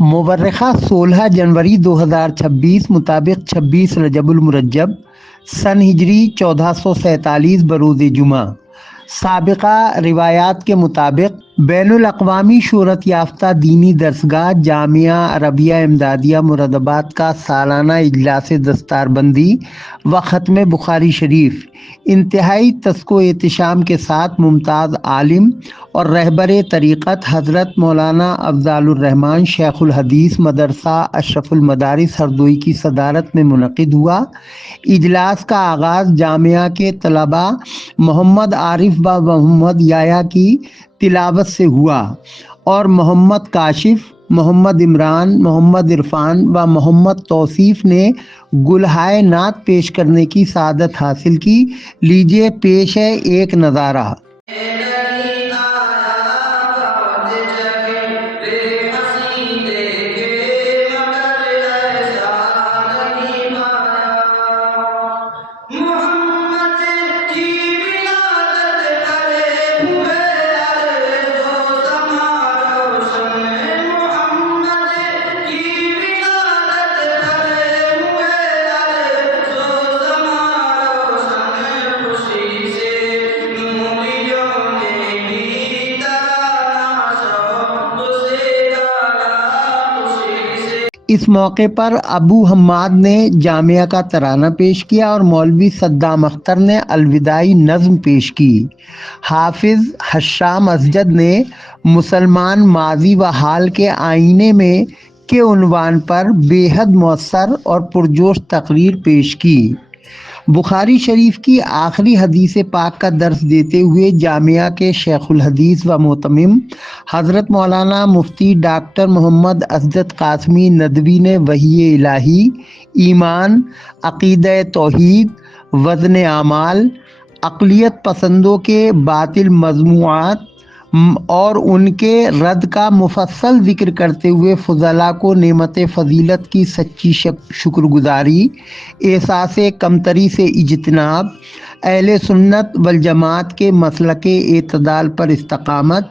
مورخہ 16 جنوری 2026 مطابق 26 رجب المرجب سن ہجری 1447 بروز جمعہ۔ سابقہ روایات کے مطابق بین الاقوامی شہرت یافتہ دینی درسگاہ جامعہ عربیہ امدادیہ مراد آباد کا سالانہ اجلاس دستار بندی و ختم بخاری شریف انتہائی تسک و احتشام کے ساتھ ممتاز عالم اور رہبر طریقت حضرت مولانا افضال الرحمن شیخ الحدیث مدرسہ اشرف المدارس ہردوئی کی صدارت میں منعقد ہوا۔ اجلاس کا آغاز جامعہ کے طلباء محمد عارف و محمد یحییٰ کی تلاوت سے ہوا اور محمد کاشف، محمد عمران، محمد عرفان و محمد توصیف نے گلہائے نعت پیش کرنے کی سعادت حاصل کی۔ لیجیے پیش ہے ایک نظارہ۔ اس موقع پر ابو حماد نے جامعہ کا ترانہ پیش کیا اور مولوی صدام اختر نے الوداعی نظم پیش کی۔ حافظ حشام اسجد نے مسلمان ماضی و حال کے آئینے میں کے عنوان پر بے حد مؤثر اور پرجوش تقریر پیش کی۔ بخاری شریف کی آخری حدیث پاک کا درس دیتے ہوئے جامعہ کے شیخ الحدیث و معتمم حضرت مولانا مفتی ڈاکٹر محمد اسدد قاسمی ندوی نے وحی الہی، ایمان، عقیدہ توحید، وزن اعمال، اقلیت پسندوں کے باطل مضموعات اور ان کے رد کا مفصل ذکر کرتے ہوئے فضلاء کو نعمت فضیلت کی سچی شکر گزاری، احساس کمتری سے اجتناب، اہل سنت والجماعت کے مسلک اعتدال پر استقامت،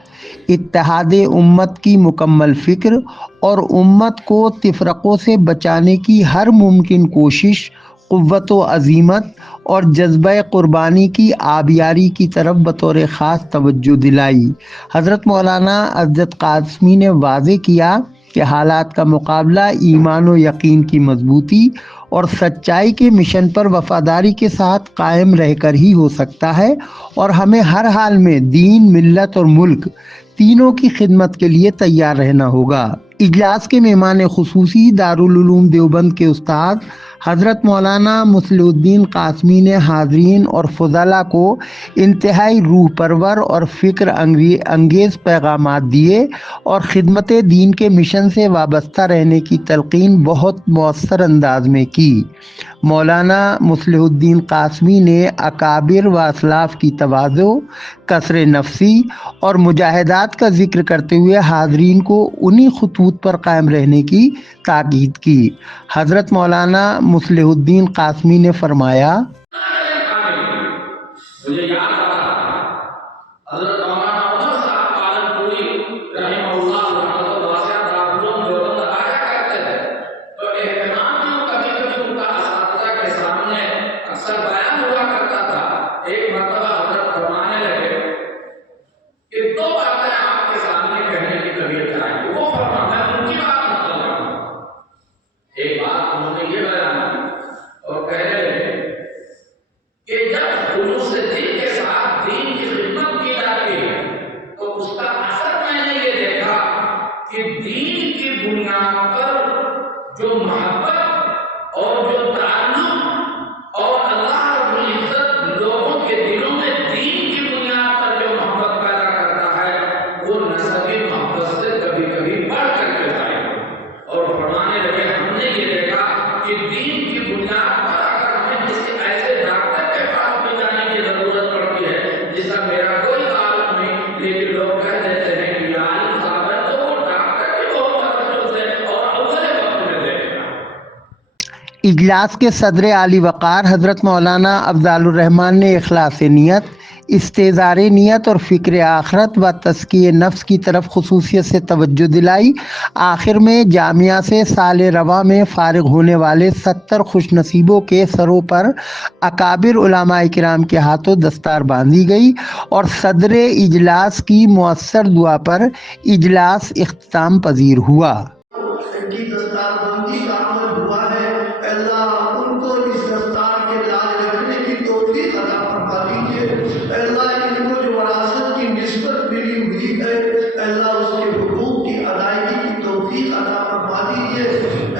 اتحاد امت کی مکمل فکر اور امت کو تفرقوں سے بچانے کی ہر ممکن کوشش، قوت و عزیمت اور جذبہ قربانی کی آبیاری کی طرف بطور خاص توجہ دلائی۔ حضرت مولانا اسدد قاسمی نے واضح کیا کہ حالات کا مقابلہ ایمان و یقین کی مضبوطی اور سچائی کے مشن پر وفاداری کے ساتھ قائم رہ کر ہی ہو سکتا ہے اور ہمیں ہر حال میں دین، ملت اور ملک تینوں کی خدمت کے لیے تیار رہنا ہوگا۔ اجلاس کے مہمان خصوصی دارالعلوم دیوبند کے استاد حضرت مولانا مصلح الدین قاسمی نے حاضرین اور فضلاء کو انتہائی روح پرور اور فکر انگیز پیغامات دیے اور خدمت دین کے مشن سے وابستہ رہنے کی تلقین بہت مؤثر انداز میں کی۔ مولانا مصلح الدین قاسمی نے اکابر و اسلاف کی تواضع، کسر نفسی اور مجاہدات کا ذکر کرتے ہوئے حاضرین کو انہی خطوط پر قائم رہنے کی تاکید کی۔ حضرت مولانا مصلح الدین قاسمی نے فرمایا، مجھے یاد آ رہا حضرت مولانا عمر صاحب پالنپوری رحمہ اللہ رحمۃ واسعہ دارالعلوم دیوبند آیا کرتے تھے تو اہتمام جو کبھی کبھی ان کا اساتذہ کے سامنے اکثر بیان ہوا کرتا تھا۔ ایک مرتبہ حضرت فرمانے لگے کہ دو باتیں آپ کے سامنے کہنے کی طبیعت آئی۔ وہ فرما میں ان کی بات مطلب رہا ہوں۔ ایک بات انہوں نے یہ بیان اور کہنے لگے کہ جب خلوص دل کے ساتھ دین کی خدمت کی جاتی ہے تو اس کا اثر میں نے یہ دیکھا کہ دین کی بنیاد پر جو محبت اور جو تعلق اور اللہ رب العزت لوگوں کے دلوں میں دین کی بنیاد پر جو محبت پیدا کرتا ہے وہ نسبی محبت سے کبھی کبھی بڑھ کر کے جائے اور فرمانے لگے ہم نے یہ دیکھا کہ دین کی بنیاد پر اگر ہمیں کسی ایسے ڈاکٹر کے پاس بھی جانے کی ضرورت پڑتی ہے جس کا میرا کوئی تعلق نہیں لیکن لوگ کہہ دیتے ہیں کہ یہ عالم صاحب ہے تو وہ ڈاکٹر کی بہت توجہ سے اور اول وقت میں دیکھنا۔ اجلاس کے صدر عالی وقار حضرت مولانا افضال الرحمن نے اخلاص نیت، استحضار نیت اور فکر آخرت و تزکیہ نفس کی طرف خصوصیت سے توجہ دلائی۔ آخر میں جامعہ سے سال رواں میں فارغ ہونے والے 70 خوش نصیبوں کے سروں پر اکابر علماء کرام کے ہاتھوں دستار باندھی گئی اور صدر اجلاس کی مؤثر دعا پر اجلاس اختتام پذیر ہوا۔ ان کی دستار بندی کا عمل ہوا ہے، اے اللہ ان کو اس دستار کے لاج رکھنے کی توفیق عطا فرما دیجیے۔ اے اللہ ان کو جو وراثت کی نسبت ملی ہوئی ہے، اے اللہ اس کے حقوق کی ادائیگی کی توفیق عطا فرما دیجیے۔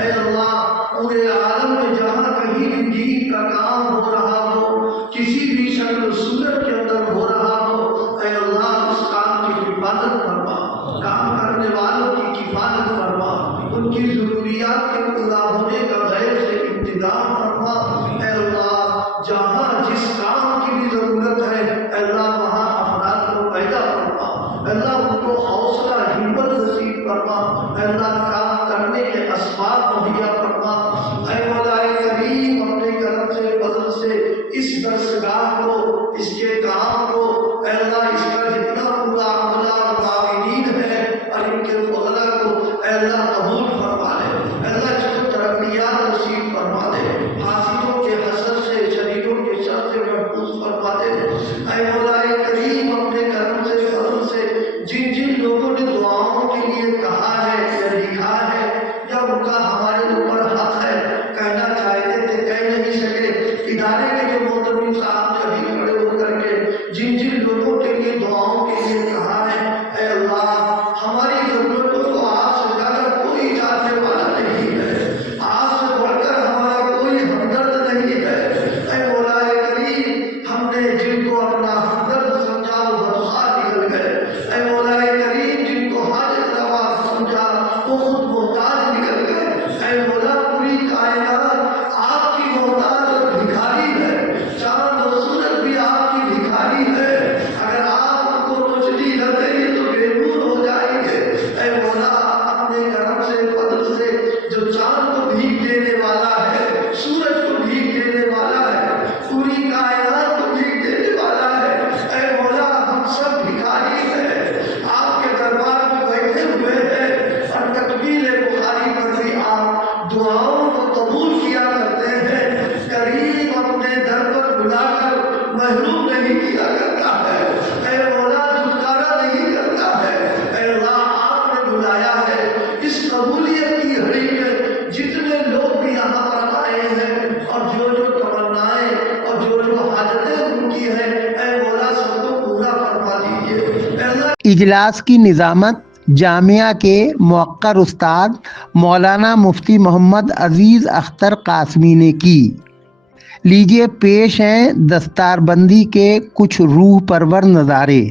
اے اللہ پورے عالم میں جہاں کہیں بھی دین کا کام ہو رہا ہو، کسی بھی شکل و صورت کے اندر ہو رہا ہو، اے اللہ اس کام کی حفاظت فرما، کام کرنے والوں کی کفالت فرما، ان کی ضروریات کے پورا ہونے کا غیر سے انتظام فرما۔ اے اللہ جہاں جس کام کی بھی ضرورت ہے، اے اللہ وہاں افراد کو پیدا فرما، اے اللہ ان کو حوصلہ ہمت نصیب فرما، اے اللہ کام کرنے کے اسباب مہیا فرما۔ اے مولا کریم اپنے کرم سے فضل سے اس درسگاہ کو، اس کے کام کو، اے اللہ اس کا جتنا پورا عملہ اور معاونین ہے اور ان کے فضلہ کو اے اللہ قبول فرما لے۔ اے اللہ اس کو ترقیات نصیب فرما دے، حاسدوں کے حسد سے، شریروں کے شر سے محفوظ فرما دے۔ اے مولا کریم اپنے کرم سے فضل سے جن جن لوگوں نے دعاؤں کے لیے کہا ہے یا لکھا ہے یا ان کا ہمارے اوپر حق ہے، کہنا چاہتے تھے کہہ نہیں سکے، ادارے کے جو محترم صاحب نے ابھی کھڑے ہو کر کے جن جن لوگوں کے لیے دعاؤں کے لیے کہا ہے، اے اللہ ہماری ضرورتوں کو آپ سے زیادہ کوئی جاننے والا نہیں ہے، آپ سے بڑھ کر ہمارا کوئی ہمدرد نہیں ہے۔ اے مولا کریم ہم نے جن کو اپنا ہمدرد سمجھا وہ بدخواہ نکل گئے، اے مولا کریم جن کو حاجت روا سمجھا وہ خود محتاج نکل گئے۔ اے مولا پوری کائنات آپ کی محتاج اور بھکاری ہے، چاند و سورج بھی آپ کی بھکاری ہے، اگر آپ ان کو روشنی نہ دیں گے تو بے نور ہو جائیں گے۔ اے مولا اپنے کرم سے فضل سے جو چاند کو بھیگ دینے والا ہے، سورج کو بھیگ دینے والا ہے، پوری کائنات کو بھیگ دینے والا ہے، اے مولا ہم سب بھکاری ہیں، آپ کے دربار میں بیٹھے ہوئے ہیں اور تکمیل بخاری پر بھی آپ دعاؤں کو قبول کیا کرتے ہیں۔ کریم اپنے در پر بلا کر محروم نہیں کیا کرتا ہے، اے مولا دھتکارا نہیں کرتا ہے۔ اے اللہ آپ نے بلایا ہے، اس قبولیت کی گھڑی میں جتنے لوگ بھی یہاں پر آئے ہیں اور جو جو تمنائیں اور جو جو حاجتیں ان کی ہیں، اے مولا سب کو پورا فرما دیجیے۔ اے اللہ اجلاس کی نظامت جامعہ کے موقر استاد مولانا مفتی محمد عزیز اختر قاسمی نے کی۔ لیجیے پیش ہیں دستار بندی کے کچھ روح پرور نظارے۔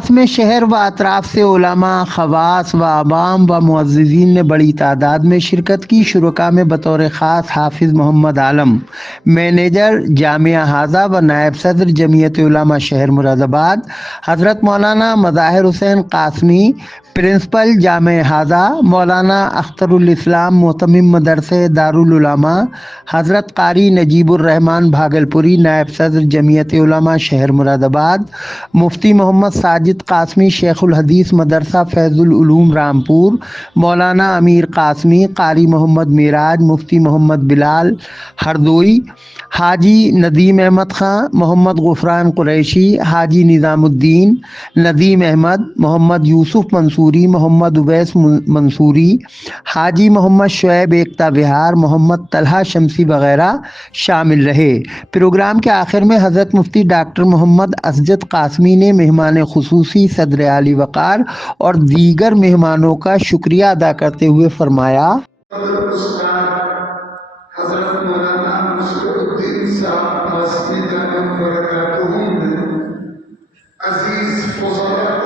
اجلاس میں شہر و اطراف سے علماء، خواص و عوام و معززین نے بڑی تعداد میں شرکت کی۔ شرکاء میں بطور خاص حافظ محمد عالم، مینیجر جامعہ ہاضہ و نائب صدر جمعیت علماء شہر مراد آباد، حضرت مولانا مظاہر حسین قاسمی، پرنسپل جامعہ ہاضہ، مولانا اختر الاسلام محتمم مدرسہ دارالعلماء، حضرت قاری نجیب الرحمن بھاگلپوری نائب صدر جمعیت علماء شہر مراد آباد، مفتی محمد ساجد قاسمی شیخ الحدیث مدرسہ فیض العلوم رامپور، مولانا امیر قاسمی، قاری محمد معراج، مفتی محمد بلال ہردوئی، حاجی ندیم احمد خان، محمد غفران قریشی، حاجی نظام الدین، ندیم احمد، محمد یوسف منصوری، محمد اویس منصوری، حاجی محمد شعیب ایکتا بہار، محمد طلحہ شمسی وغیرہ شامل رہے۔ پروگرام کے آخر میں حضرت مفتی ڈاکٹر محمد اسجد قاسمی نے مہمان خصوصی صدر عالی وقار اور دیگر مہمانوں کا شکریہ ادا کرتے ہوئے فرمایا: حضرت مولانا مشرف الدین صاحب قاسمی دامت برکاتہم نے عزیز فضلاء